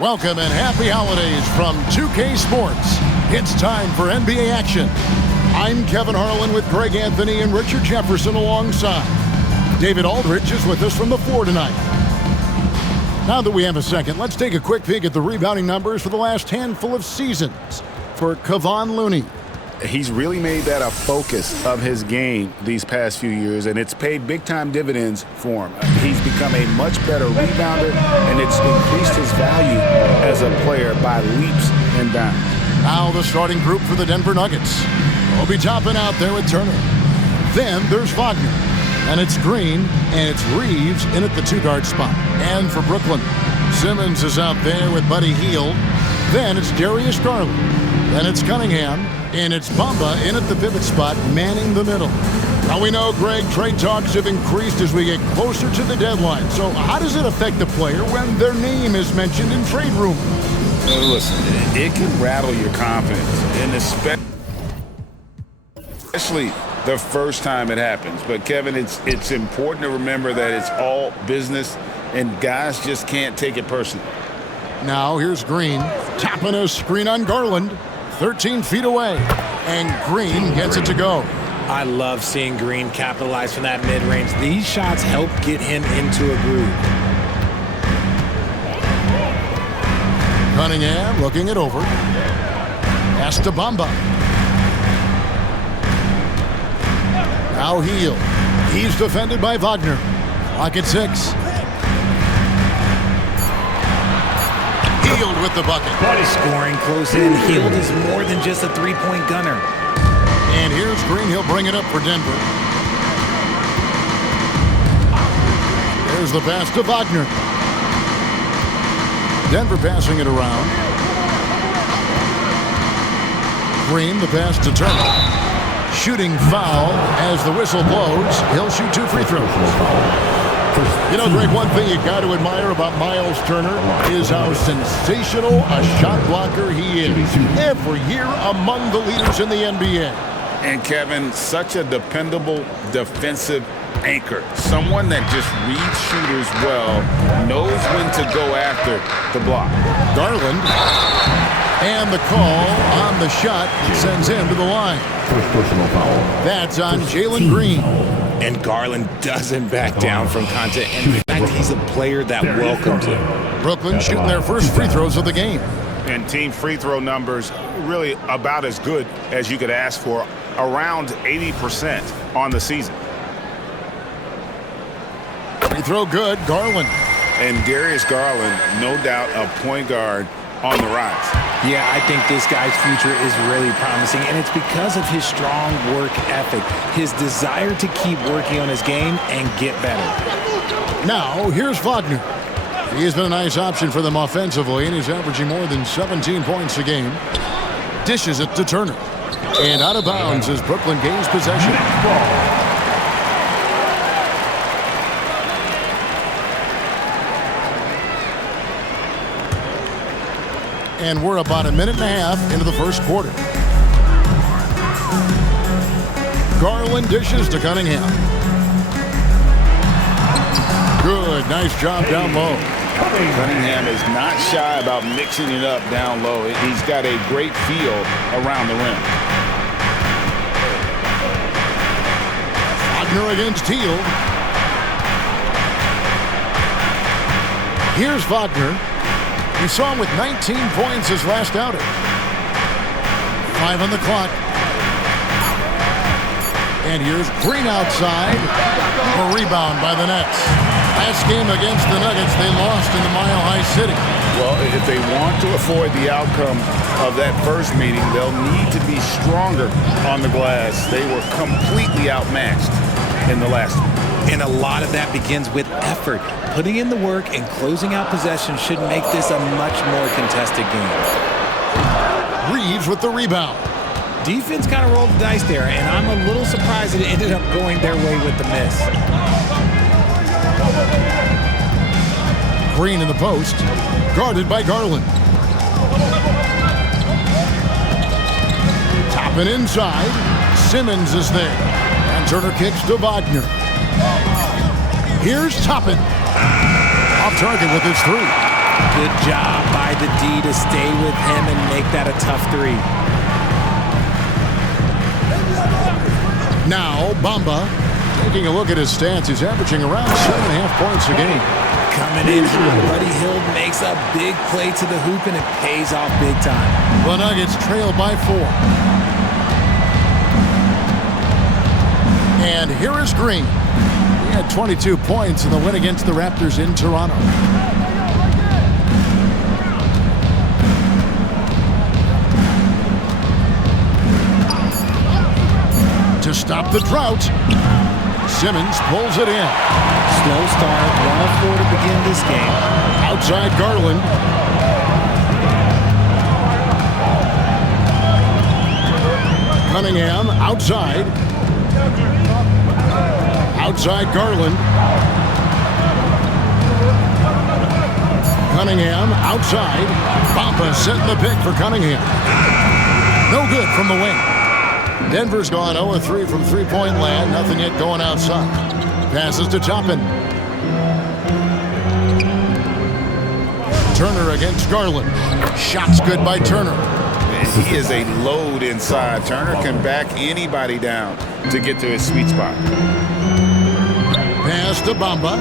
Welcome and happy holidays from 2K Sports. It's time for NBA action. I'm Kevin Harlan with Greg Anthony and Richard Jefferson alongside. David Aldridge is with us from the floor tonight. Now that we have a second, let's take a quick peek at the rebounding numbers for the last handful of seasons for Kevon Looney. He's really made that a focus of his game these past few years, and it's paid big-time dividends for him. He's become a much better rebounder, and it's increased his value as a player by leaps and bounds. Now the starting group for the Denver Nuggets. We'll be topping out there with Turner. Then there's Wagner, and it's Green, and it's Reeves in at the two-guard spot. And for Brooklyn, Simmons is out there with Buddy Hield. Then it's Darius Garland. Then it's Cunningham. And it's Bamba in at the pivot spot, manning the middle. Now we know, Greg, trade talks have increased as we get closer to the deadline. So how does it affect the player when their name is mentioned in trade rumors? Listen, it can rattle your confidence, and especially the first time it happens. But, Kevin, it's important to remember that it's all business, and guys just can't take it personally. Now here's Green, tapping a screen on Garland. 13 feet away, and Green gets it to go. I love seeing Green capitalize from that mid-range. These shots help get him into a groove. Cunningham looking it over. Pass to Bamba. Now Hield. He's defended by Wagner. Clock at 6. Hield with the bucket. Scoring close in. Hield is more than just a three-point gunner. And here's Green. He'll bring it up for Denver. There's the pass to Wagner. Denver passing it around. Green, the pass to Turner. Shooting foul as the whistle blows. He'll shoot 2 free throws. You know, Greg, one thing you got to admire about Miles Turner is how sensational a shot blocker he is. Every year among the leaders in the NBA. And, Kevin, such a dependable defensive anchor. Someone that just reads shooters well, knows when to go after the block. Garland. And the call on the shot sends him to the line. First personal foul. That's on Jalen Green. And Garland doesn't back down from contact. And in fact, he's a player that welcomes it. Brooklyn shooting their first free throws of the game. And team free throw numbers really about as good as you could ask for, around 80% on the season. Free throw good, Garland. And Darius Garland, no doubt a point guard on the rise. Yeah, I think this guy's future is really promising, and it's because of his strong work ethic, his desire to keep working on his game and get better. Now, here's Wagner. He has been a nice option for them offensively, and he's averaging more than 17 points a game. Dishes it to Turner. And out of bounds as Brooklyn gains possession. And we're about a minute and a half into the first quarter. Garland dishes to Cunningham. Good, nice job down low. Cunningham is not shy about mixing it up down low. He's got a great feel around the rim. Wagner against Hield. Here's Wagner. We saw him with 19 points his last outing. 5 on the clock. And here's Green outside. A rebound by the Nets. Last game against the Nuggets, they lost in the Mile High City. Well, if they want to avoid the outcome of that first meeting, they'll need to be stronger on the glass. They were completely outmatched in the last one. And a lot of that begins with effort. Putting in the work and closing out possession should make this a much more contested game. Reeves with the rebound. Defense kind of rolled the dice there, and I'm a little surprised that it ended up going their way with the miss. Green in the post, guarded by Garland. Toppin inside. Simmons is there. And Turner kicks to Wagner. Here's Toppin. Off target with his 3. Good job by the D to stay with him and make that a tough three. Now, Bamba, taking a look at his stats, he's averaging around 7.5 points a game. Coming in hot, Buddy Hield makes a big play to the hoop, and it pays off big time. The Nuggets trail by 4. And here is Green. He had 22 points in the win against the Raptors in Toronto. To stop the drought, Simmons pulls it in. Slow start, 1 of 4 to begin this game. Outside Garland. Cunningham outside. Outside Garland. Cunningham outside. Bamba setting the pick for Cunningham. No good from the wing. Denver's gone 0-3 from three-point land. Nothing yet going outside. Passes to Toppin. Turner against Garland. Shots good by Turner. He is a load inside. Turner can back anybody down to get to his sweet spot. Pass to Bamba.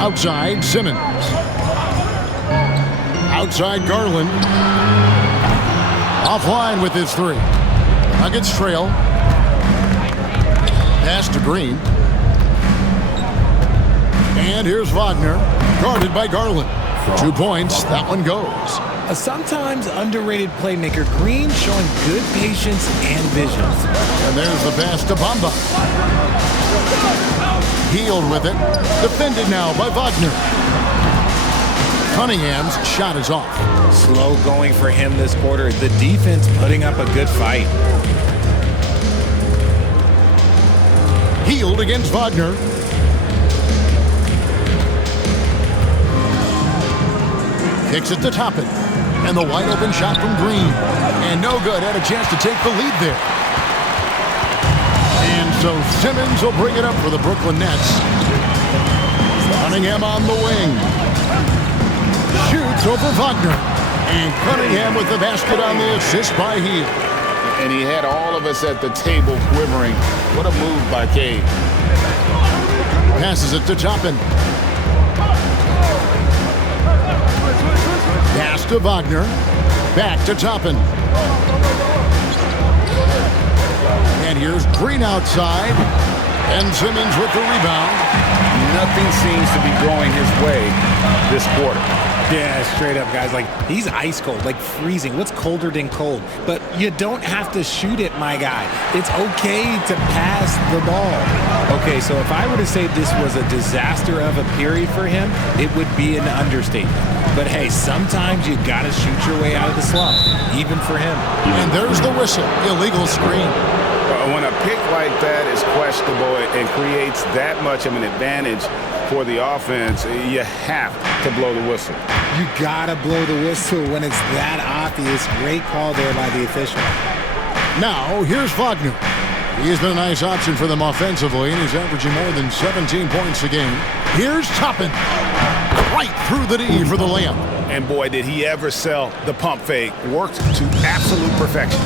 Outside Simmons. Outside Garland. Offline with his 3. Nuggets trail. Pass to Green. And here's Wagner, guarded by Garland. 2 points, that one goes. A sometimes underrated playmaker, Green showing good patience and vision. And there's the pass to Bamba. Hield with it. Defended now by Wagner. Cunningham's shot is off. Slow going for him this quarter. The defense putting up a good fight. Hield against Wagner. Kicks it to Toppin. And the wide open shot from Green. And no good. Had a chance to take the lead there. And so Simmons will bring it up for the Brooklyn Nets. Cunningham on the wing. Shoots over Wagner. And Cunningham with the basket on the assist by Hield. And he had all of us at the table quivering. What a move by Cade. Passes it to Toppin. Pass to Wagner. Back to Toppin. And here's Green outside. And Simmons with the rebound. Nothing seems to be going his way this quarter. Yeah, straight up, guys. Like, he's ice cold, like freezing. What's colder than cold? But you don't have to shoot it, my guy. It's okay to pass the ball. Okay, so if I were to say this was a disaster of a period for him, it would be an understatement. But hey, sometimes you gotta shoot your way out of the slump, even for him. And there's the whistle. Illegal screen. When a pick like that is questionable and creates that much of an advantage for the offense, you have to blow the whistle. You gotta blow the whistle when it's that obvious. Great call there by the official. Now, here's Wagner. He's been a nice option for them offensively, and he's averaging more than 17 points a game. Here's Toppin. Right through the D for the layup. And boy, did he ever sell the pump fake. Worked to absolute perfection.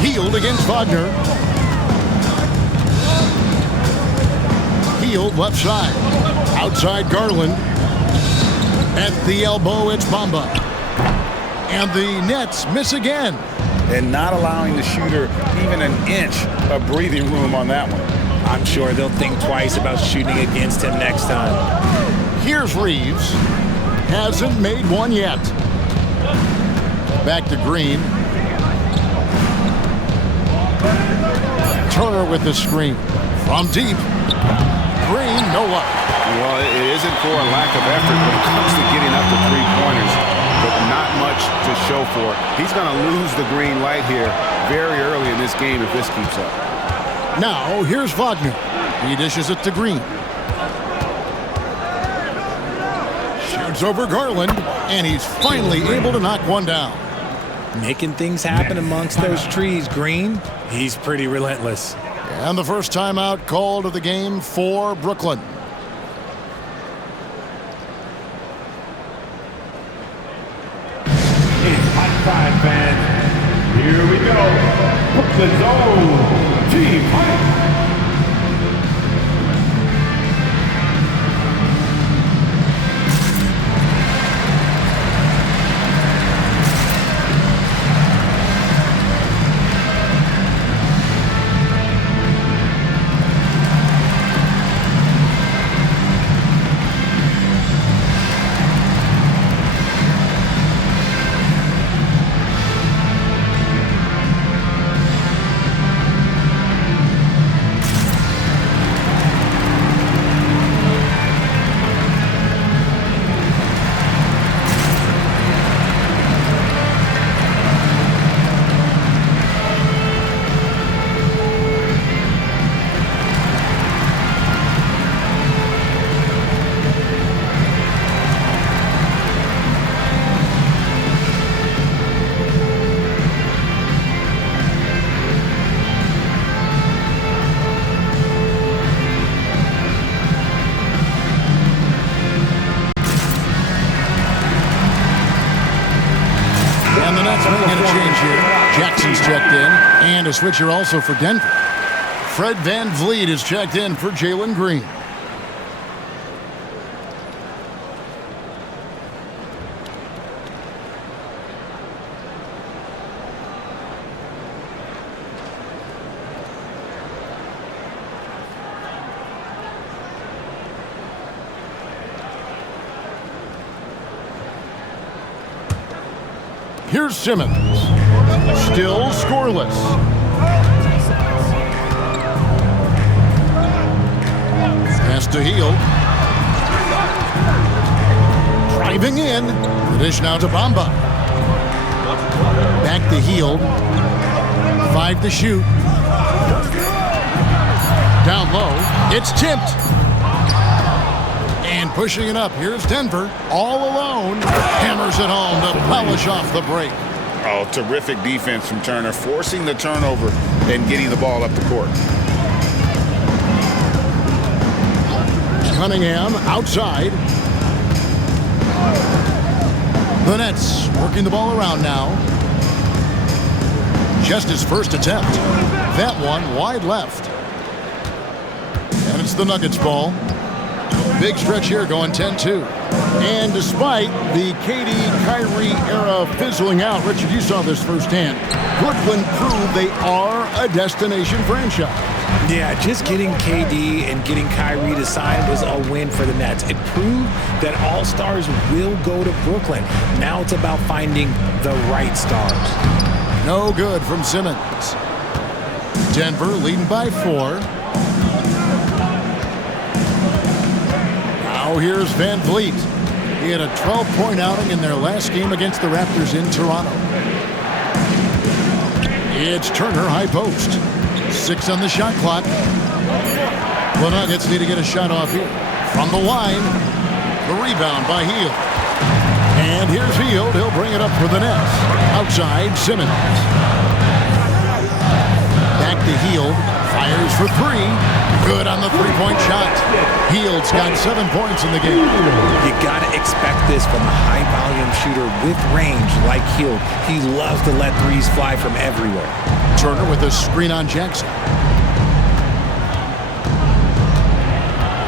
Hield against Wagner. Hield left side. Outside Garland. At the elbow, it's Bamba. And the Nets miss again. And not allowing the shooter even an inch of breathing room on that one. I'm sure they'll think twice about shooting against him next time. Here's Reeves. Hasn't made one yet. Back to Green. Turner with the screen. From deep. Green, no luck. Well, it isn't for a lack of effort when it comes to getting up to three-pointers, but not much to show for it. He's going to lose the green light here very early in this game if this keeps up. Now, here's Wagner. He dishes it to Green. Shoots over Garland, and he's finally able to knock one down. Making things happen amongst those trees, Green. He's pretty relentless. And the first timeout called of the game for Brooklyn. It's hot five, fans. Here we go. Brooklyn Zone. Team fight. Jackson's checked in, and a switcher also for Denver. Fred VanVleet is checked in for Jalen Green. Here's Simmons. Still scoreless. Pass to Hield. Driving in. The dish now to Bamba. Back to Hield. 5 to shoot. Down low. It's tipped. And pushing it up. Here's Denver. All alone. Hammers it home to polish off the break. Oh, terrific defense from Turner, forcing the turnover and getting the ball up the court. Cunningham outside. The Nets working the ball around now. Just his first attempt. That one wide left. And it's the Nuggets ball. Big stretch here going 10-2. And despite the KD-Kyrie era fizzling out, Richard, you saw this firsthand. Brooklyn proved they are a destination franchise. Yeah, just getting KD and getting Kyrie to sign was a win for the Nets. It proved that all stars will go to Brooklyn. Now it's about finding the right stars. No good from Simmons. Denver leading by 4. Now here's VanVleet. He had a 12-point outing in their last game against the Raptors in Toronto. It's Turner, high post. 6 on the shot clock. The Nuggets need to get a shot off here. From the line, the rebound by Hield. And here's Hield. He'll bring it up for the Nets. Outside, Simmons. Back to Hield. Fires for 3. Good on the three-point shot. Hield's got 7 points in the game. You got to expect this from a high-volume shooter with range like Hield. He loves to let threes fly from everywhere. Turner with a screen on Jackson.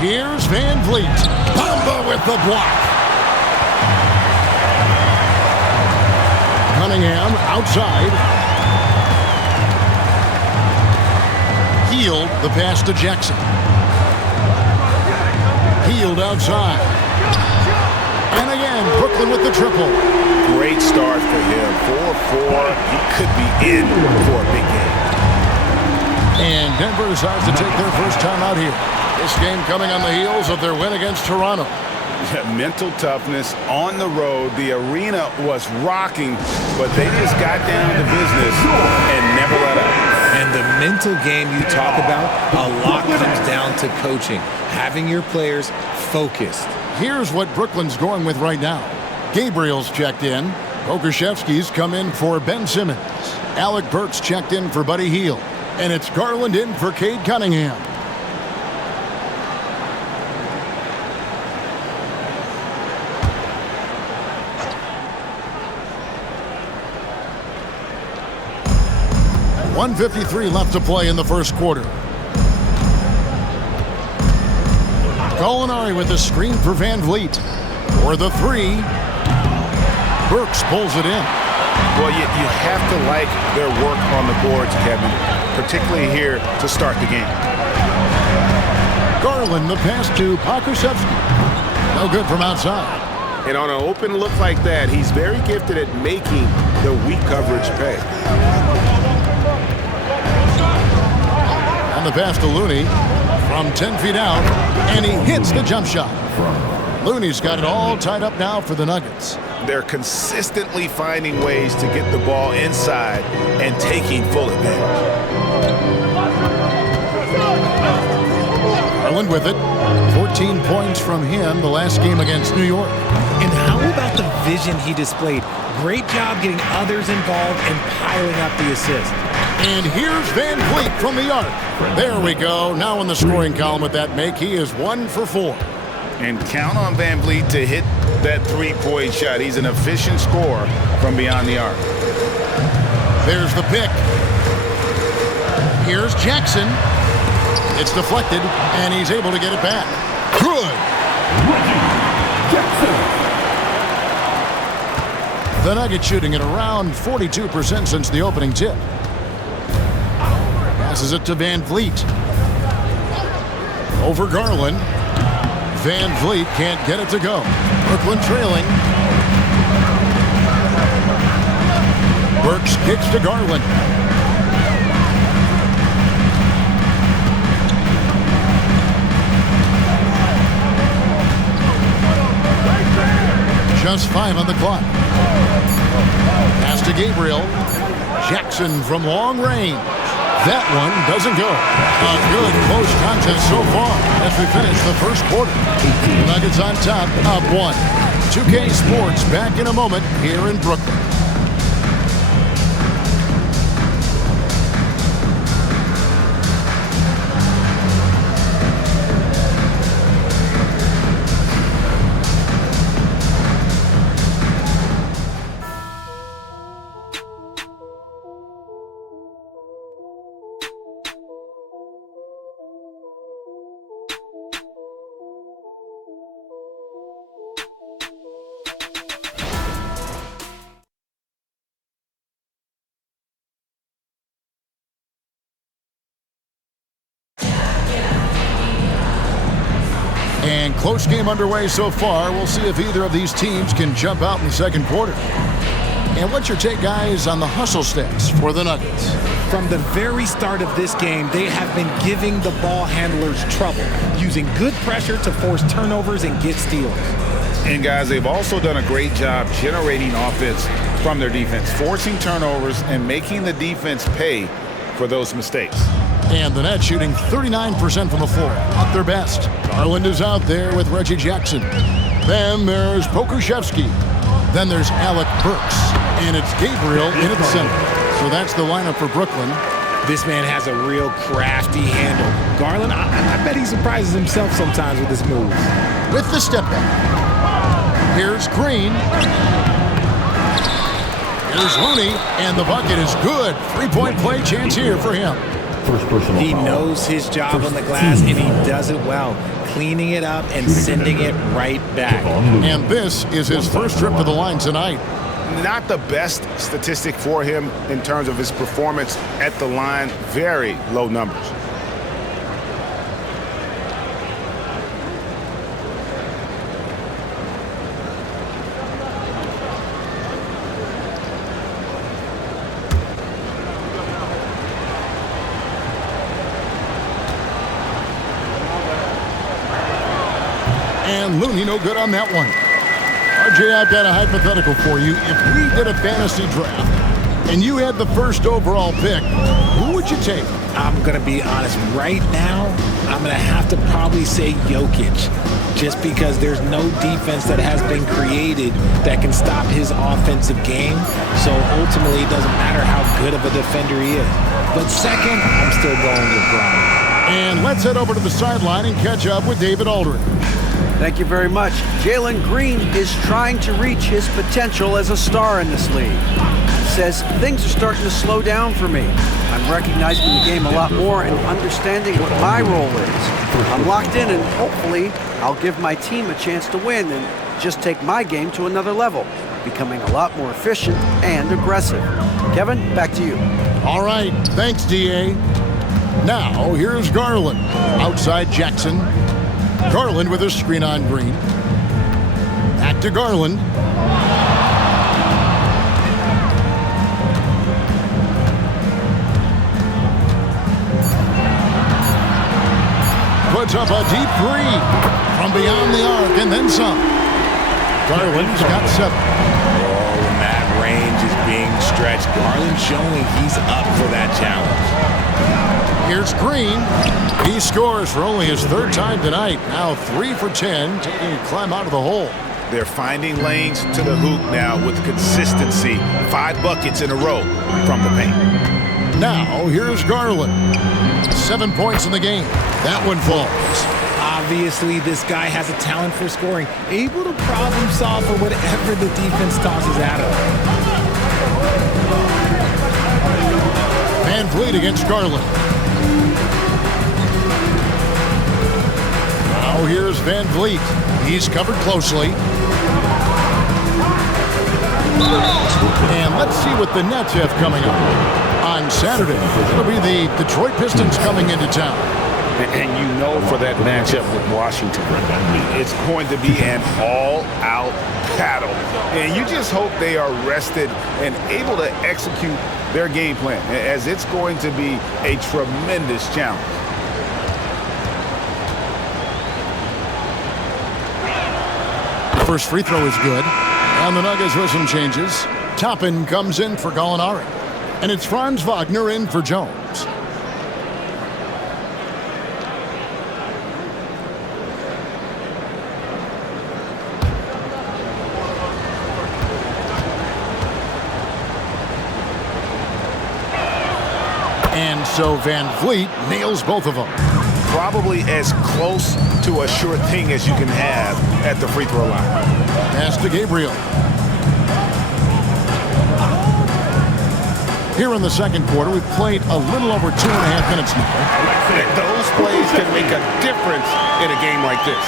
Here's VanVleet. Bamba with the block. Cunningham outside. Hield, the pass to Jackson. Hield outside. And again, Brooklyn with the triple. Great start for him. 4-4. He could be in for a big game. And Denver decides to take their first time out here. This game coming on the heels of their win against Toronto. Mental toughness on the road. The arena was rocking, but they just got down to business and never let up. And the mental game you talk about, a lot comes down to coaching, having your players focused. Here's what Brooklyn's going with right now. Gabriel's checked in. Pokusevski's come in for Ben Simmons. Alec Burks checked in for Buddy Hield. and it's Garland in for Cade Cunningham. .153 left to play in the first quarter. Gallinari with a screen for Van Vliet. For the three. Burks pulls it in. Well, you have to like their work on the boards, Kevin, particularly here to start the game. Garland, the pass to Pokusevski. No good from outside. And on an open look like that, he's very gifted at making the weak coverage pay. And the pass to Looney from 10 feet out, and he hits the jump shot. Looney's got it all tied up now for the Nuggets. They're consistently finding ways to get the ball inside and taking full advantage. Garland with it. 14 points from him the last game against New York. And how about the vision he displayed? Great job getting others involved and piling up the assist. And here's Van Vliet from the arc. There we go. Now in the scoring column with that make, he is 1 for 4. And count on Van Vliet to hit that three-point shot. He's an efficient scorer from beyond the arc. There's the pick. Here's Jackson. It's deflected, and he's able to get it back. Good. The Nuggets shooting at around 42% since the opening tip. Passes it to Van Vliet. Over Garland. Van Vliet can't get it to go. Brooklyn trailing. Burks kicks to Garland. Just 5 on the clock. Pass to Gabriel. Jackson from long range. That one doesn't go. A good close contest so far as we finish the first quarter. Nuggets on top, up 1. 2K Sports back in a moment here in Brooklyn. And close game underway so far. We'll see if either of these teams can jump out in the second quarter. And what's your take, guys, on the hustle stats for the Nuggets? From the very start of this game, they have been giving the ball handlers trouble, using good pressure to force turnovers and get steals. And, guys, they've also done a great job generating offense from their defense, forcing turnovers and making the defense pay for those mistakes. And the Nets shooting 39% from the floor, at their best. Garland is out there with Reggie Jackson. Then there's Pokusevski. Then there's Alec Burks. And it's Gabriel in at the center. So that's the lineup for Brooklyn. This man has a real crafty handle. Garland, I bet he surprises himself sometimes with his moves. With the step back. Here's Green. Here's Looney. And the bucket is good. 3-point play chance here for him. He knows his job on the glass, and he does it well, cleaning it up and sending it right back. And this is his first trip to the line tonight. Not the best statistic for him in terms of his performance at the line. Very low numbers. And Looney no good on that one. RJ, I've got a hypothetical for you. If we did a fantasy draft and you had the first overall pick, who would you take? I'm going to be honest. Right now, I'm going to have to probably say Jokic, just because there's no defense that has been created that can stop his offensive game. So ultimately, it doesn't matter how good of a defender he is. But second, I'm still going with Bron. And let's head over to the sideline and catch up with David Aldridge. Thank you very much. Jalen Green is trying to reach his potential as a star in this league. He says things are starting to slow down for me. I'm recognizing the game a lot more and understanding what my role is. I'm locked in, and hopefully I'll give my team a chance to win and just take my game to another level, becoming a lot more efficient and aggressive. Kevin, back to you. All right, thanks, D.A. Now, here's Garland. Outside Jackson. Garland with a screen on Green. Back to Garland. Puts up a deep three from beyond the arc and then some. Garland's got 7. Oh, when that range is being stretched, Garland showing he's up for that challenge. Here's Green. He scores for only his 3rd time tonight. Now 3 for 10, taking a climb out of the hole. They're finding lanes to the hoop now with consistency. 5 buckets in a row from the paint. Now here's Garland. 7 points in the game. That one falls. Obviously, this guy has a talent for scoring, able to problem solve for whatever the defense tosses at him. Van Vliet against Garland. Now here's Van Vliet. He's covered closely. And let's see what the Nets have coming up. On Saturday, it'll be the Detroit Pistons coming into town. And you know for that matchup with Washington, it's going to be an all-out battle. And you just hope they are rested and able to execute their game plan, as it's going to be a tremendous challenge. First free throw is good. And the Nuggets with some changes. Toppin comes in for Gallinari. And it's Franz Wagner in for Jones. And so Van Vliet nails both of them. Probably as close to a sure thing as you can have at the free throw line. Pass to Gabriel. Here in the second quarter, we've played a little over 2.5 minutes now. Those plays can make a difference in a game like this.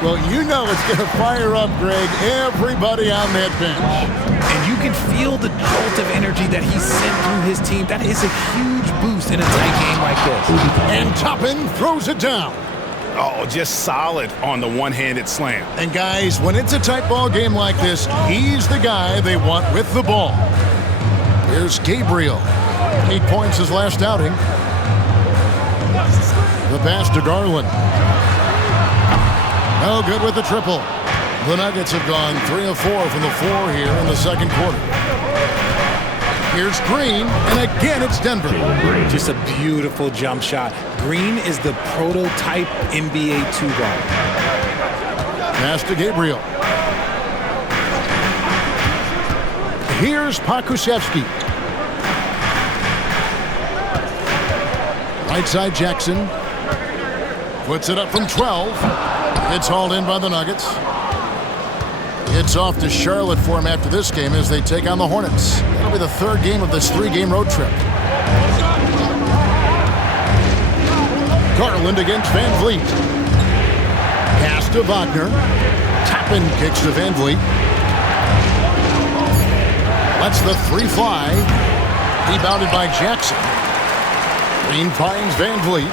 Well, you know it's going to fire up, Greg, everybody on that bench. And you can feel the jolt of energy that he sent through his team. That is a huge boost in a tight game like this. And Toppin throws it down. Oh, just solid on the one-handed slam. And guys, when it's a tight ball game like this, he's the guy they want with the ball. Here's Gabriel. 8 points his last outing. The pass to Garland. No good with the triple. The Nuggets have gone 3 of 4 from the floor here in the second quarter. Here's Green, and again it's Denver. Just a beautiful jump shot. Green is the prototype NBA 2-guard. Pass to Gabriel. Here's Pokusevski. Right side Jackson. Puts it up from 12. It's hauled in by the Nuggets. It's off to Charlotte for him after this game as they take on the Hornets. That'll be the 3rd game of this 3-game road trip. Garland against Van Vliet. Pass to Wagner. Toppin kicks to Van Vliet. Lets the 3 fly. Rebounded by Jackson. Green finds Van Vliet.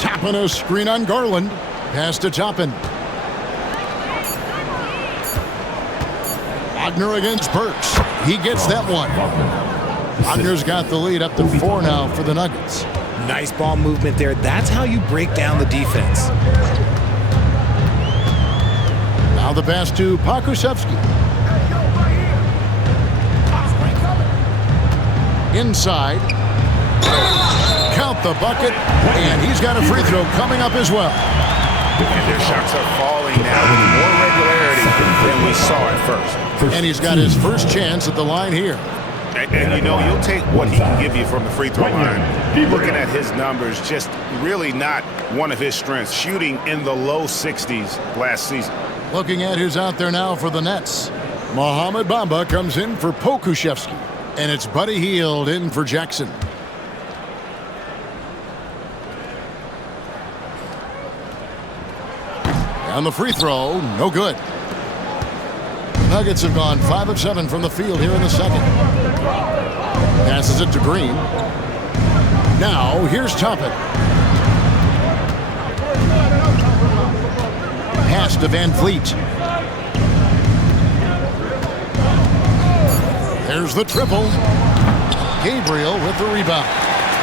Toppin a screen on Garland. Pass to Toppin. Wagner against Burks. He gets that one. Wagner's got the lead up to 4 now for the Nuggets. Nice ball movement there. That's how you break down the defense. Now the pass to Pokusevski. Inside. Count the bucket, and he's got a free throw coming up as well. And their shots are falling now with more regularity than we saw at first. And he's got his first chance at the line here. And you know, you'll take what he can give you from the free throw line. Looking at his numbers, just really not one of his strengths. Shooting in the low 60s last season. Looking at who's out there now for the Nets. Mohamed Bamba comes in for Pokuševski. And it's Buddy Hield in for Jackson. And the free throw, no good. Nuggets have gone 5 of 7 from the field here in the second. Passes it to Green. Now, here's Toppin. Pass to Van Vliet. There's the triple. Gabriel with the rebound.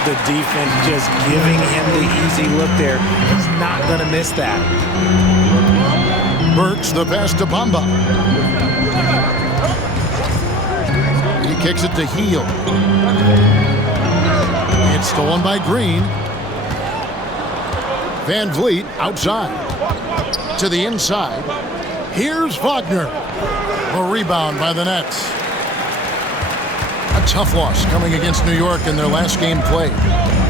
The defense just giving him the easy look there. He's not going to miss that. Burks the pass to Bamba. He kicks it to Hield. It's stolen by Green. Van Vliet outside. To the inside. Here's Wagner. A rebound by the Nets. A tough loss coming against New York in their last game played.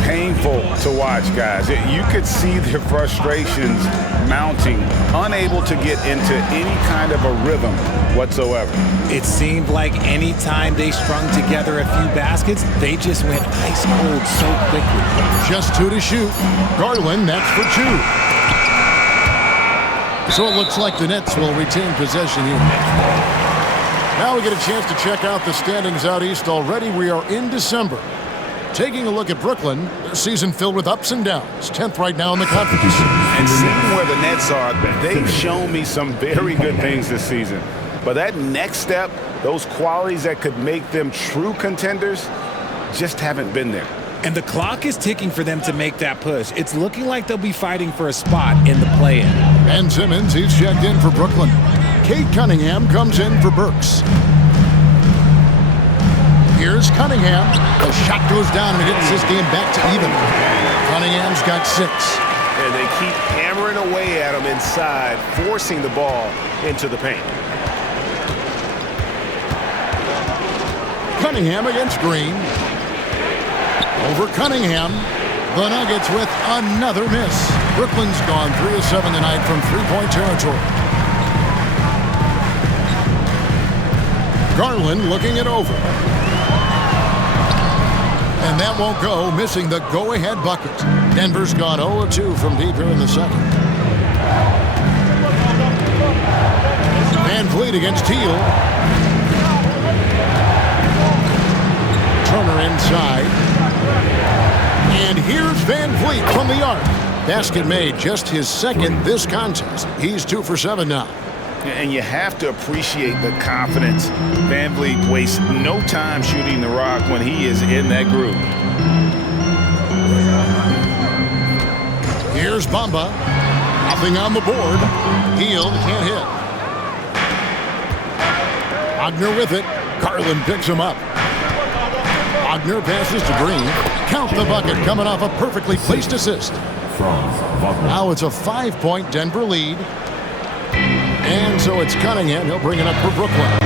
Painful to watch, guys. You could see their frustrations mounting, unable to get into any kind of a rhythm whatsoever. It seemed like any time they strung together a few baskets, they just went ice cold so quickly. Just 2 to shoot. Garland, that's for 2. So it looks like the Nets will retain possession here. Now we get a chance to check out the standings out east already. We are in December. Taking a look at Brooklyn, their season filled with ups and downs. 10th right now in the conference. And seeing where the Nets are, they've shown me some very good things this season. But that next step, those qualities that could make them true contenders, just haven't been there. And the clock is ticking for them to make that push. It's looking like they'll be fighting for a spot in the play-in. Ben Simmons, he's checked in for Brooklyn. Kate Cunningham comes in for Burks. Here's Cunningham. The shot goes down and it gets this game back to even. Cunningham's got 6. And they keep hammering away at him inside, forcing the ball into the paint. Cunningham against Green. Over Cunningham. The Nuggets with another miss. Brooklyn's gone 3 of 7 tonight from three-point territory. Garland looking it over. And that won't go, missing the go-ahead bucket. Denver's gone 0 of 2 from deep here in the second. Van Vliet against Hield. Turner inside. And here's Van Vliet from the arc. Basket made, just his second this contest. He's 2 for 7 now. And you have to appreciate the confidence. Van Vliet wastes no time shooting the rock when he is in that group. Here's Bamba. Nothing on the board. Hield can't hit. Wagner with it. Garland picks him up. Wagner passes to Green. Count the bucket coming off a perfectly placed assist. Now it's a 5-point Denver lead. And so it's Cunningham. He'll bring it up for Brooklyn.